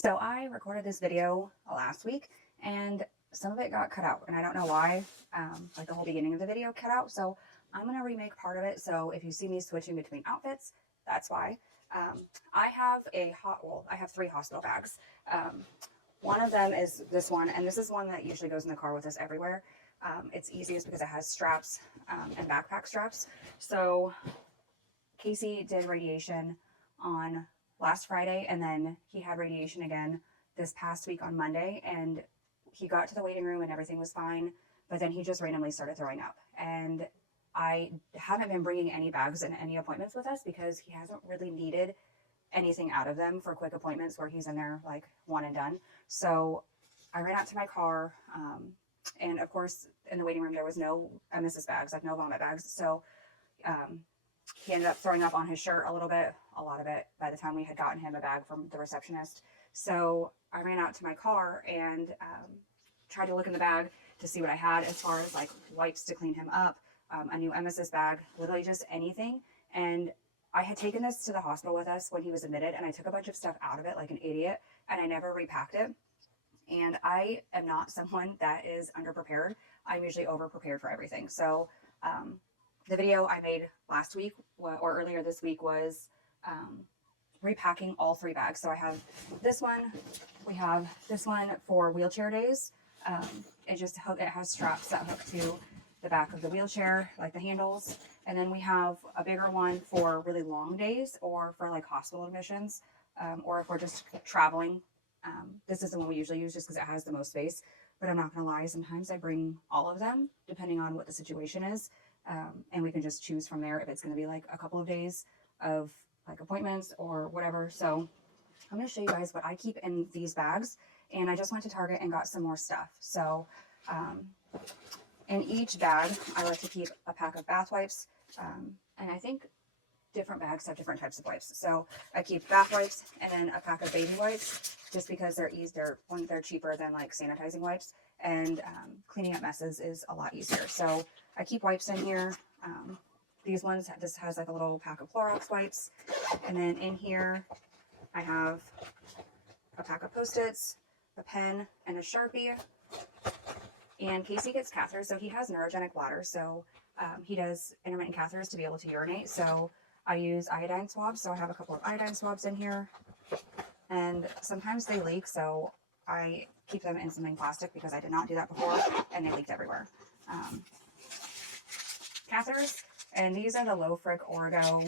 So I recorded this video last week and some of it got cut out and I don't know why, like the whole beginning of the video cut out. So I'm going to remake part of it. So if you see me switching between outfits, that's why. I have three hospital bags. One of them is this one, and this is one that usually goes in the car with us everywhere. It's easiest because it has straps and backpack straps. So Casey did radiation on last Friday, and then he had radiation again this past week on Monday, and he got to the waiting room and everything was fine, but then he just randomly started throwing up. And I haven't been bringing any bags in any appointments with us because he hasn't really needed anything out of them for quick appointments where he's in there like one and done. So I ran out to my car, and of course in the waiting room there was no emesis bags, like no vomit bags. So he ended up throwing up on his shirt a little bit, a lot of it, by the time we had gotten him a bag from the receptionist. So I ran out to my car and tried to look in the bag to see what I had as far as like wipes to clean him up, a new emesis bag, literally just anything. And I had taken this to the hospital with us when he was admitted, and I took a bunch of stuff out of it like an idiot, and I never repacked it. And I am not someone that is underprepared. I'm usually overprepared for everything. So the video I made last week or earlier this week was repacking all three bags. So I have this one, we have this one for wheelchair days. It has straps that hook to the back of the wheelchair, like the handles. And then we have a bigger one for really long days or for like hospital admissions, or if we're just traveling. This is the one we usually use just because it has the most space. But I'm not going to lie, sometimes I bring all of them depending on what the situation is. And we can just choose from there if it's going to be like a couple of days of like appointments or whatever. So I'm going to show you guys what I keep in these bags. And I just went to Target and got some more stuff. So in each bag, I like to keep a pack of bath wipes. And I think different bags have different types of wipes. So I keep bath wipes and then a pack of baby wipes just because they're cheaper than like sanitizing wipes. And cleaning up messes is a lot easier. So I keep wipes in here. These ones, this has like a little pack of Clorox wipes. And then in here, I have a pack of Post-its, a pen, and a Sharpie. And Casey gets catheters, so he has neurogenic bladder. So he does intermittent catheters to be able to urinate. So I use iodine swabs. So I have a couple of iodine swabs in here. And sometimes they leak, so I keep them in something plastic because I did not do that before, and they leaked everywhere. Catheters, and these are the low fric Origo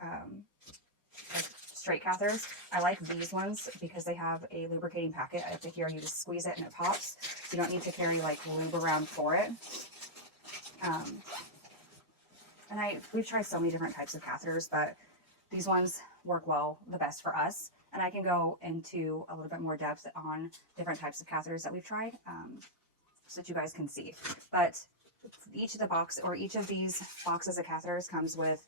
like straight catheters. I like these ones because they have a lubricating packet. Up to here, you just squeeze it and it pops. So you don't need to carry like lube around for it. And we've tried so many different types of catheters, but these ones work well the best for us. And I can go into a little bit more depth on different types of catheters that we've tried, so that you guys can see. But each of these boxes of catheters comes with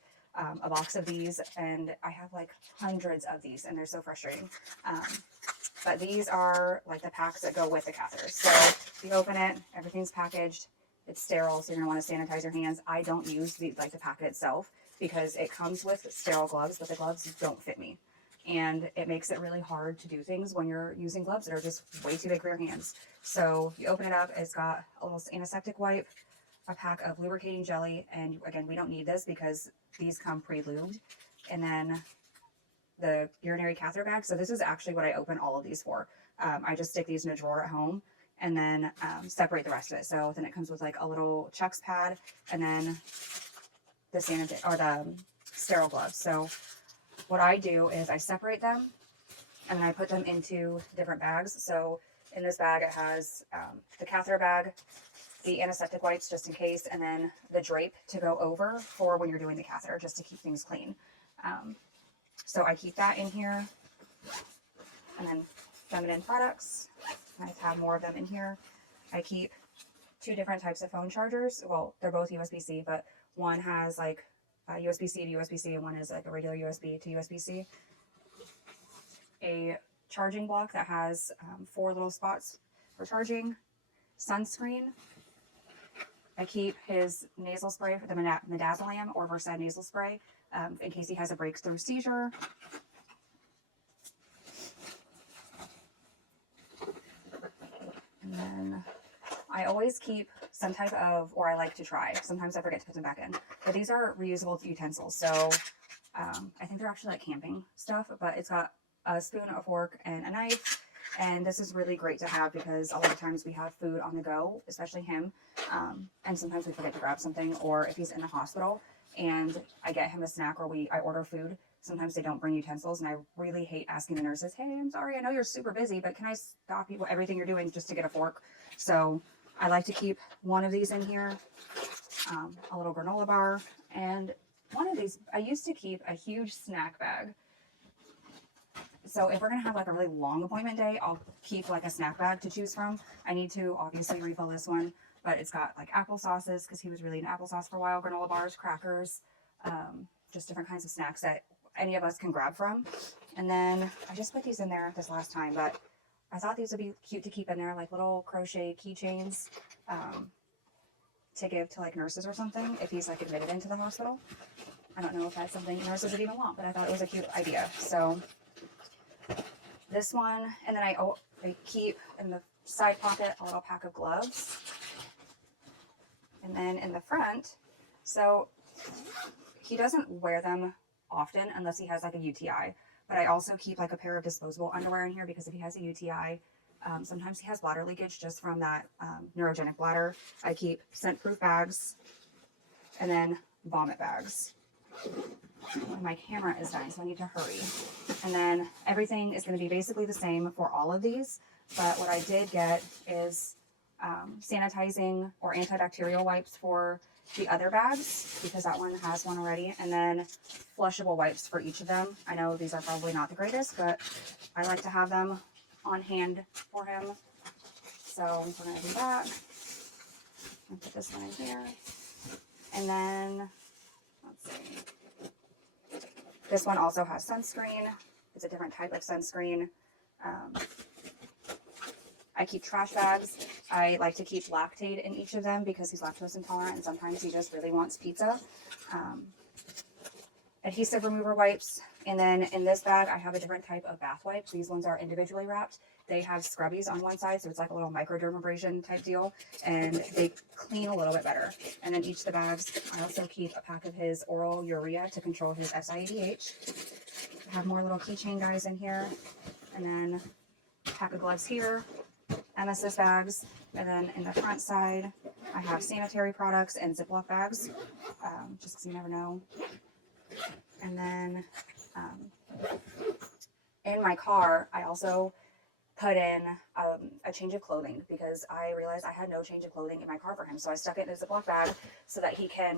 a box of these, and I have like hundreds of these, and they're so frustrating. But these are like the packs that go with the catheters. So you open it, everything's packaged, it's sterile, so you're gonna want to sanitize your hands. I don't use the packet itself because it comes with sterile gloves, but the gloves don't fit me. And it makes it really hard to do things when you're using gloves that are just way too big for your hands. So you open it up, it's got a little antiseptic wipe, a pack of lubricating jelly, and again, we don't need this because these come pre-lubed. And then the urinary catheter bag. So this is actually what I open all of these for. I just stick these in a drawer at home and then separate the rest of it. So then it comes with like a little Chex pad and then the sterile gloves. So what I do is I separate them and then I put them into different bags. So in this bag, it has the catheter bag, the antiseptic wipes just in case, and then the drape to go over for when you're doing the catheter, just to keep things clean. So I keep that in here. And then feminine products, I have more of them in here. I keep two different types of phone chargers. Well, they're both USB-C, but one has like USB-C to USB-C, and one is like a regular USB to USB-C. A charging block that has 4 little spots for charging. Sunscreen. I keep his nasal spray for the midazolam or Versed nasal spray in case he has a breakthrough seizure. I always keep some type of, or I like to try. Sometimes I forget to put them back in. But these are reusable utensils. So I think they're actually like camping stuff, but it's got a spoon, a fork, and a knife. And this is really great to have because a lot of times we have food on the go, especially him. And sometimes we forget to grab something, or if he's in the hospital and I get him a snack, or I order food, sometimes they don't bring utensils. And I really hate asking the nurses, hey, I'm sorry, I know you're super busy, but can I stop you everything you're doing just to get a fork? So I like to keep one of these in here, a little granola bar, and one of these, I used to keep a huge snack bag. So if we're going to have like a really long appointment day, I'll keep like a snack bag to choose from. I need to obviously refill this one, but it's got like applesauces because he was really into applesauce for a while, granola bars, crackers, just different kinds of snacks that any of us can grab from. And then I just put these in there this last time, but I thought these would be cute to keep in there, like little crochet keychains to give to like nurses or something if he's like admitted into the hospital. I don't know if that's something nurses would even want, but I thought it was a cute idea. So this one, and then I keep in the side pocket a little pack of gloves. And then in the front, so he doesn't wear them often unless he has like a UTI. But I also keep like a pair of disposable underwear in here because if he has a UTI, sometimes he has bladder leakage just from that neurogenic bladder. I keep scent-proof bags and then vomit bags. My camera is dying, so I need to hurry. And then everything is going to be basically the same for all of these. But what I did get is sanitizing or antibacterial wipes for the other bags because that one has one already, and then flushable wipes for each of them. I know these are probably not the greatest, but I like to have them on hand for him. So we're going to do that. I'll put this one in here. And then, let's see. This one also has sunscreen. It's a different type of sunscreen. I keep trash bags. I like to keep Lactaid in each of them because he's lactose intolerant and sometimes he just really wants pizza. Adhesive remover wipes. And then in this bag, I have a different type of bath wipes. These ones are individually wrapped. They have scrubbies on one side, so it's like a little microdermabrasion type deal, and they clean a little bit better. And then each of the bags, I also keep a pack of his oral urea to control his SIADH. I have more little keychain guys in here, and then a pack of gloves here, emesis bags, and then in the front side, I have sanitary products and Ziploc bags, just because you never know. And then in my car, I also put in a change of clothing because I realized I had no change of clothing in my car for him. So I stuck it in a Ziploc bag so that he can,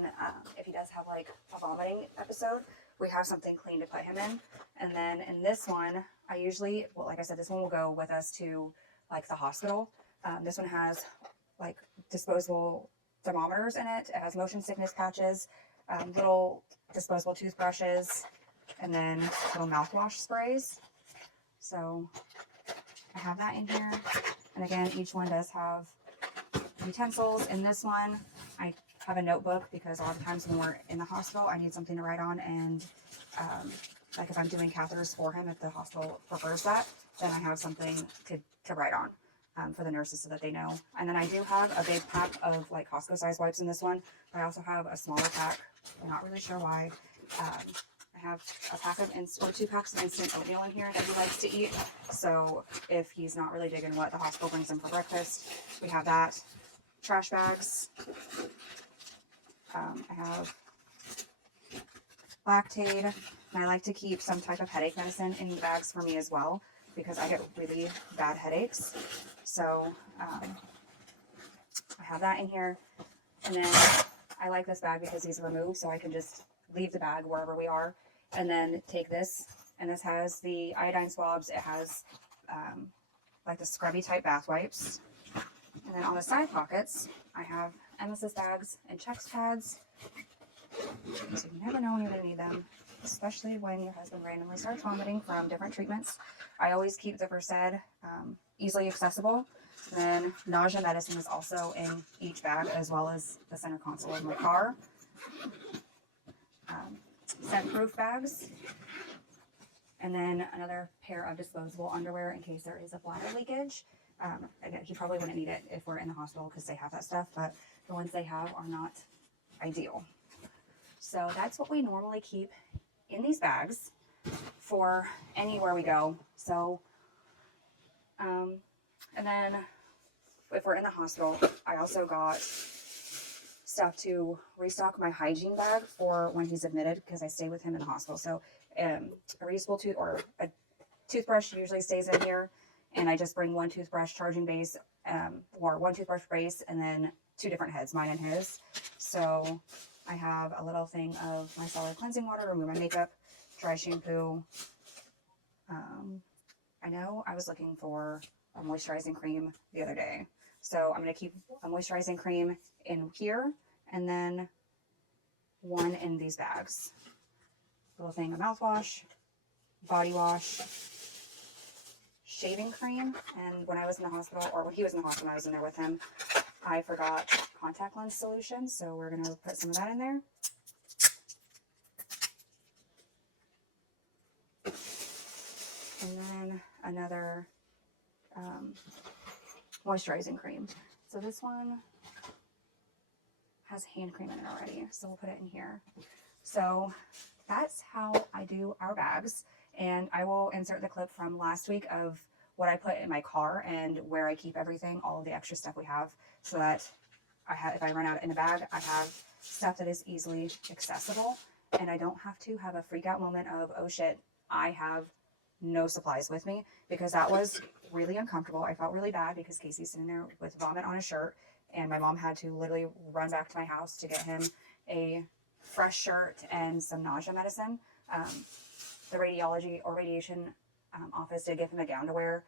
if he does have like a vomiting episode, we have something clean to put him in. And then in this one, I usually, well, like I said, this one will go with us to like the hospital. This one has like disposable thermometers in it. It has motion sickness patches, little disposable toothbrushes, and then little mouthwash sprays. So I have that in here. And again, each one does have utensils. In this one, I have a notebook because a lot of times when we're in the hospital, I need something to write on. And like if I'm doing catheters for him, if the hospital prefers that, then I have something to write on for the nurses so that they know. And then I do have a big pack of like Costco size wipes in this one. But I also have a smaller pack. I'm not really sure why. I have a pack of two packs of instant oatmeal in here that he likes to eat. So if he's not really digging what the hospital brings him for breakfast, we have that. Trash bags. I have Lactaid, and I like to keep some type of headache medicine in bags for me as well because I get really bad headaches. So I have that in here. And then I like this bag because these remove, so I can just leave the bag wherever we are and then take this. And this has the iodine swabs. It has like the scrubby type bath wipes. And then on the side pockets, I have emesis bags and checks pads. So you never know when you're going to need them, especially when your husband randomly starts vomiting from different treatments. I always keep the Versed easily accessible. And then nausea medicine is also in each bag, as well as the center console of my car. Scent-proof bags. And then another pair of disposable underwear in case there is a bladder leakage. Again, he probably wouldn't need it if we're in the hospital because they have that stuff, but the ones they have are not ideal. So that's what we normally keep in these bags for anywhere we go. So, and then if we're in the hospital, I also got stuff to restock my hygiene bag for when he's admitted because I stay with him in the hospital. So a reusable a toothbrush usually stays in here, and I just bring one toothbrush charging base, or one toothbrush base, and then 2 different heads, mine and his. So I have a little thing of my solid cleansing water, remove my makeup, dry shampoo. I know I was looking for a moisturizing cream the other day, so I'm going to keep a moisturizing cream in here, and then one in these bags. Little thing of mouthwash, body wash, shaving cream, and when I was in the hospital, or when he was in the hospital, I was in there with him, I forgot contact lens solution, so we're going to put some of that in there. And then another moisturizing cream. So this one has hand cream in it already, so we'll put it in here. So that's how I do our bags, and I will insert the clip from last week of what I put in my car and where I keep everything, all of the extra stuff we have, so that if I run out in a bag, I have stuff that is easily accessible, and I don't have to have a freak out moment of, oh shit, I have no supplies with me, because that was really uncomfortable. I felt really bad because Casey's sitting there with vomit on his shirt, and my mom had to literally run back to my house to get him a fresh shirt and some nausea medicine. The radiology or radiation office did give him a gown to wear,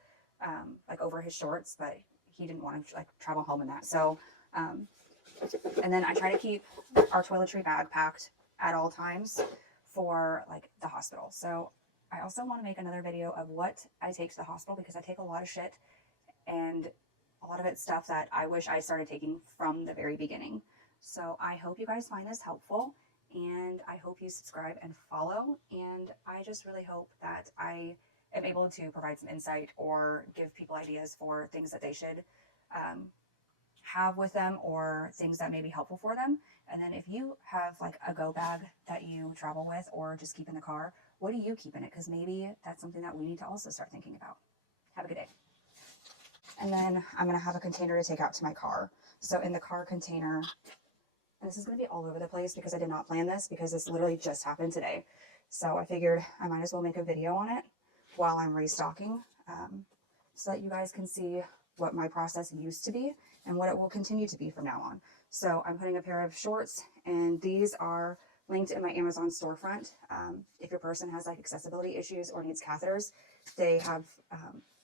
like over his shorts, but he didn't want to like travel home in that. So, and then I try to keep our toiletry bag packed at all times for like the hospital. So I also want to make another video of what I take to the hospital, because I take a lot of shit, and a lot of it's stuff that I wish I started taking from the very beginning. So I hope you guys find this helpful, and I hope you subscribe and follow, and I just really hope that I am able to provide some insight or give people ideas for things that they should have with them, or things that may be helpful for them. And then if you have like a go bag that you travel with or just keep in the car, what do you keep in it? Because maybe that's something that we need to also start thinking about. Have a good day. And then I'm going to have a container to take out to my car. So in the car container, and this is going to be all over the place because I did not plan this, because this literally just happened today. So I figured I might as well make a video on it while I'm restocking, so that you guys can see what my process used to be and what it will continue to be from now on. So I'm putting a pair of shorts, and these are linked in my Amazon storefront. If your person has like accessibility issues or needs catheters, they have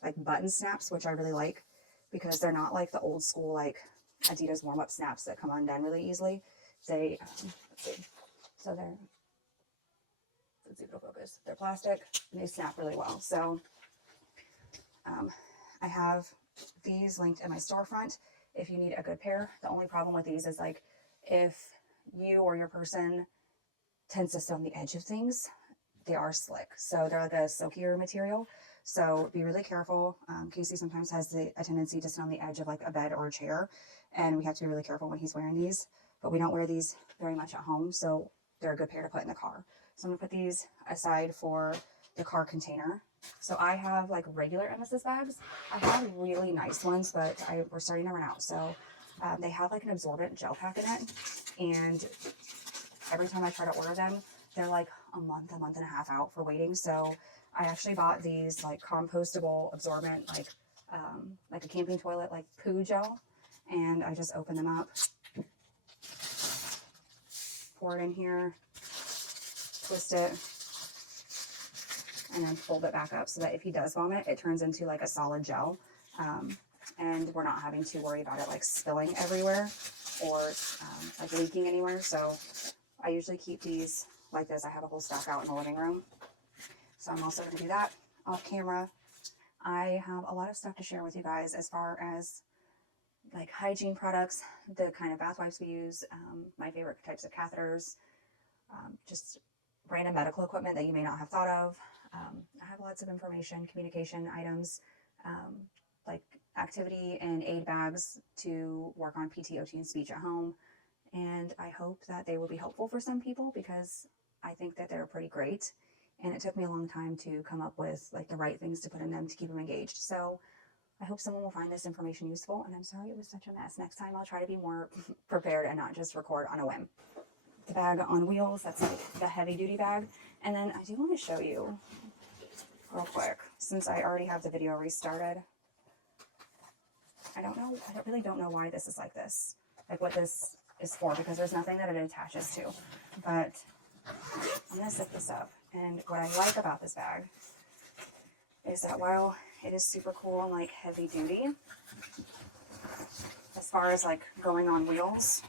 like button snaps, which I really like, because they're not like the old school like Adidas warm-up snaps that come undone really easily. They, let's see. So let's see if it'll focus. They're plastic and they snap really well. So I have these linked in my storefront if you need a good pair. The only problem with these is like if you or your person tends to sit on the edge of things, they are slick. So they're like a silkier material. So be really careful. Casey sometimes has a tendency to sit on the edge of like a bed or a chair, and we have to be really careful when he's wearing these. But we don't wear these very much at home, so they're a good pair to put in the car. So I'm gonna put these aside for the car container. So I have like regular emesis bags. I have really nice ones, but we're starting to run out. So they have like an absorbent gel pack in it, and every time I try to order them, they're like a month and a half out for waiting. So I actually bought these like compostable absorbent, like a camping toilet, like poo gel. And I just open them up, pour it in here, twist it, and then fold it back up so that if he does vomit, it turns into like a solid gel. And we're not having to worry about it like spilling everywhere or like leaking anywhere. So I usually keep these like this. I have a whole stack out in the living room. So I'm also going to do that off camera. I have a lot of stuff to share with you guys as far as like hygiene products, the kind of bath wipes we use, my favorite types of catheters, just random medical equipment that you may not have thought of. I have lots of information, communication items, like activity and aid bags to work on PT, OT, and speech at home. And I hope that they will be helpful for some people because I think that they're pretty great. And it took me a long time to come up with like the right things to put in them to keep them engaged. So I hope someone will find this information useful. And I'm sorry it was such a mess. Next time I'll try to be more prepared and not just record on a whim. The bag on wheels, that's like the heavy duty bag. And then I do want to show you real quick, since I already have the video restarted. I really don't know why this is like this, like what this is for, because there's nothing that it attaches to. But I'm going to zip this up. And what I like about this bag is that while it is super cool and like heavy duty, as far as like going on wheels,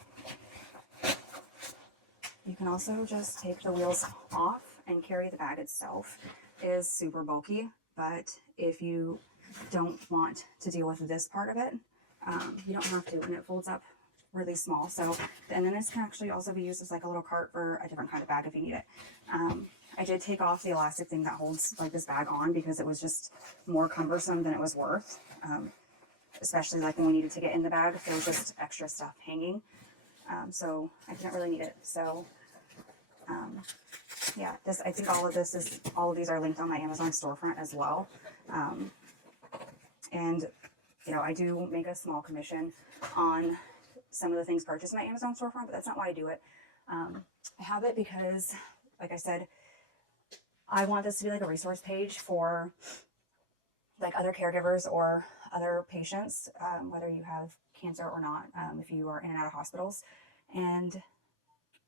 you can also just take the wheels off and carry the bag itself. It is super bulky, but if you don't want to deal with this part of it, you don't have to, and it folds up really small. So, and then this can actually also be used as like a little cart for a different kind of bag if you need it. I did take off the elastic thing that holds like this bag on because it was just more cumbersome than it was worth. Especially like when we needed to get in the bag, there was just extra stuff hanging. So I didn't really need it. So yeah, I think all of these are linked on my Amazon storefront as well. And you know, I do make a small commission on some of the things purchased in my Amazon storefront, but that's not why I do it. I have it because, like I said, I want this to be like a resource page for like other caregivers or other patients, whether you have cancer or not, if you are in and out of hospitals. And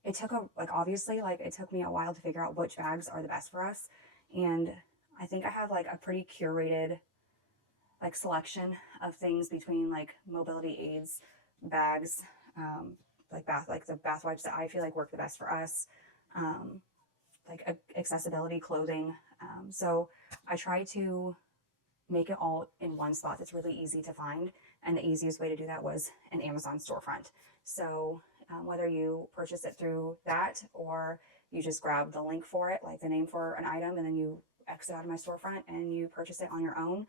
it took obviously it took me a while to figure out which bags are the best for us. And I think I have like a pretty curated like selection of things between like mobility aids, bags, like the bath wipes that I feel like work the best for us, like accessibility clothing. So I try to make it all in one spot that's really easy to find. And the easiest way to do that was an Amazon storefront. So whether you purchase it through that or you just grab the link for it, like the name for an item, and then you exit out of my storefront and you purchase it on your own,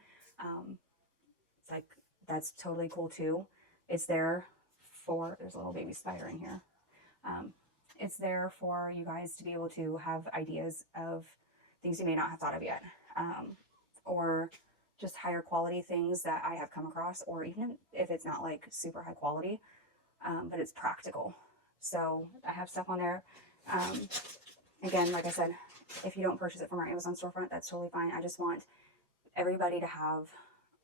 it's like, that's totally cool too. It's there for, there's a little baby spider in here. It's there for you guys to be able to have ideas of things you may not have thought of yet, or just higher quality things that I have come across, or even if it's not like super high quality, but it's practical. So I have stuff on there. Again, like I said, if you don't purchase it from our Amazon storefront, that's totally fine. I just want everybody to have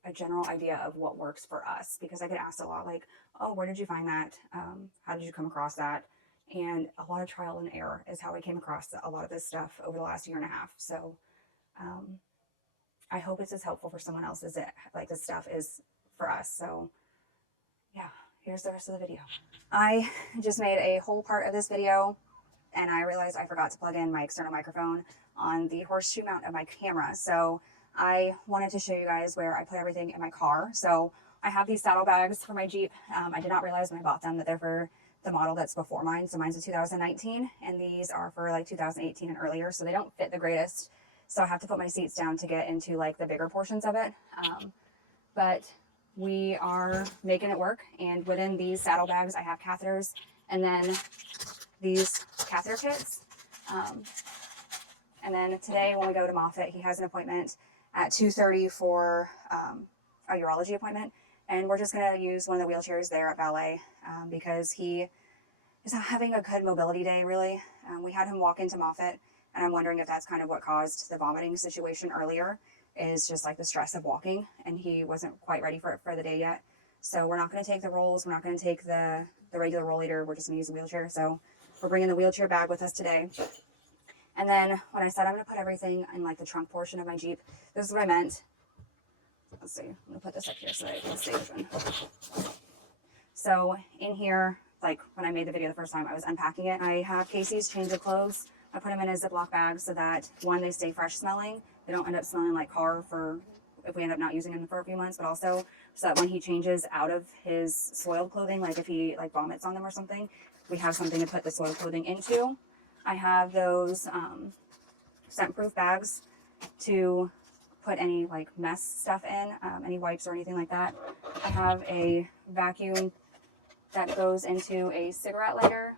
a general idea of what works for us, because I get asked a lot like, oh, where did you find that? How did you come across that? And a lot of trial and error is how I came across a lot of this stuff over the last year and a half. So I hope it's as helpful for someone else as it like this stuff is for us. So yeah, here's the rest of the video. I just made a whole part of this video and I realized I forgot to plug in my external microphone on the horseshoe mount of my camera. So I wanted to show you guys where I put everything in my car. So I have these saddlebags for my Jeep. I did not realize when I bought them that they're for the model that's before mine. So mine's a 2019 and these are for like 2018 and earlier. So they don't fit the greatest. So I have to put my seats down to get into like the bigger portions of it. But we are making it work. And within these saddlebags, I have catheters and then these catheter kits. And then today when we go to Moffitt, he has an appointment at 2:30 for a urology appointment. And we're just going to use one of the wheelchairs there at Ballet because he is not having a good mobility day, really. We had him walk into Moffitt, and I'm wondering if that's kind of what caused the vomiting situation earlier, is just like the stress of walking, and he wasn't quite ready for it for the day yet. So we're not going to take the rolls. We're not going to take the regular rollator. We're just going to use the wheelchair. So we're bringing the wheelchair bag with us today. And then when I said I'm going to put everything in like the trunk portion of my Jeep, this is what I meant. Let's see, I'm going to put this up here so that I can stay open. So in here, like when I made the video the first time, I was unpacking it. I have Casey's change of clothes. I put them in a Ziploc bag so that, one, they stay fresh smelling. They don't end up smelling like car if we end up not using them for a few months, but also so that when he changes out of his soiled clothing, like if he like vomits on them or something, we have something to put the soiled clothing into. I have those scent-proof bags to put any like mess stuff in, any wipes or anything like that. I have a vacuum that goes into a cigarette lighter.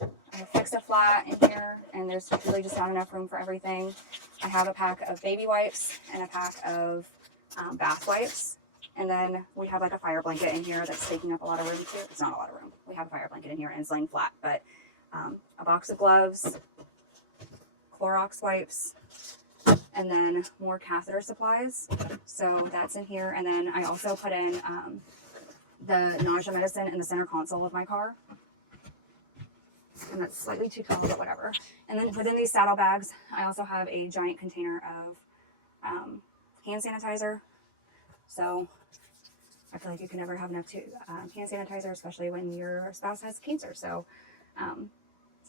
I have Fix-A-Flat in here, and there's really just not enough room for everything. I have a pack of baby wipes and a pack of bath wipes. And then we have like a fire blanket in here that's taking up a lot of room too. It's not a lot of room. We have a fire blanket in here and it's laying flat, but a box of gloves, Clorox wipes, and then more catheter supplies. So that's in here. And then I also put in the nausea medicine in the center console of my car. And that's slightly too tall, but whatever. And then within these saddle bags, I also have a giant container of hand sanitizer. So I feel like you can never have enough hand sanitizer, especially when your spouse has cancer. So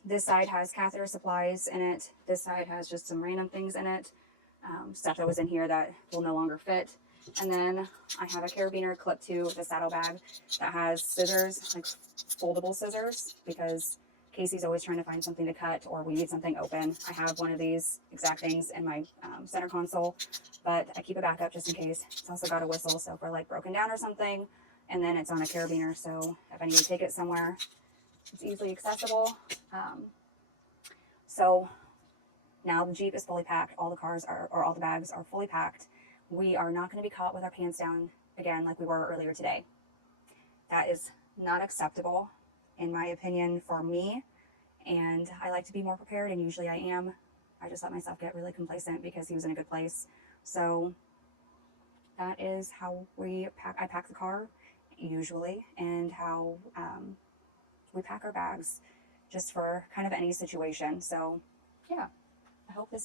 this side has catheter supplies in it. This side has just some random things in it. Stuff that was in here that will no longer fit. And then I have a carabiner clip to the saddle bag that has scissors, like foldable scissors, because Casey's always trying to find something to cut or we need something open. I have one of these exact things in my center console, but I keep a backup just in case. It's also got a whistle, so if we're like broken down or something, and then it's on a carabiner, so if I need to take it somewhere, it's easily accessible. So now the Jeep is fully packed. All the cars are, or all the bags are fully packed. We are not going to be caught with our pants down again like we were earlier today. That is not acceptable, in my opinion, for me. And I like to be more prepared, and usually I am. I just let myself get really complacent because he was in a good place. So that is how I pack the car usually, and how we pack our bags just for kind of any situation. So yeah, I hope this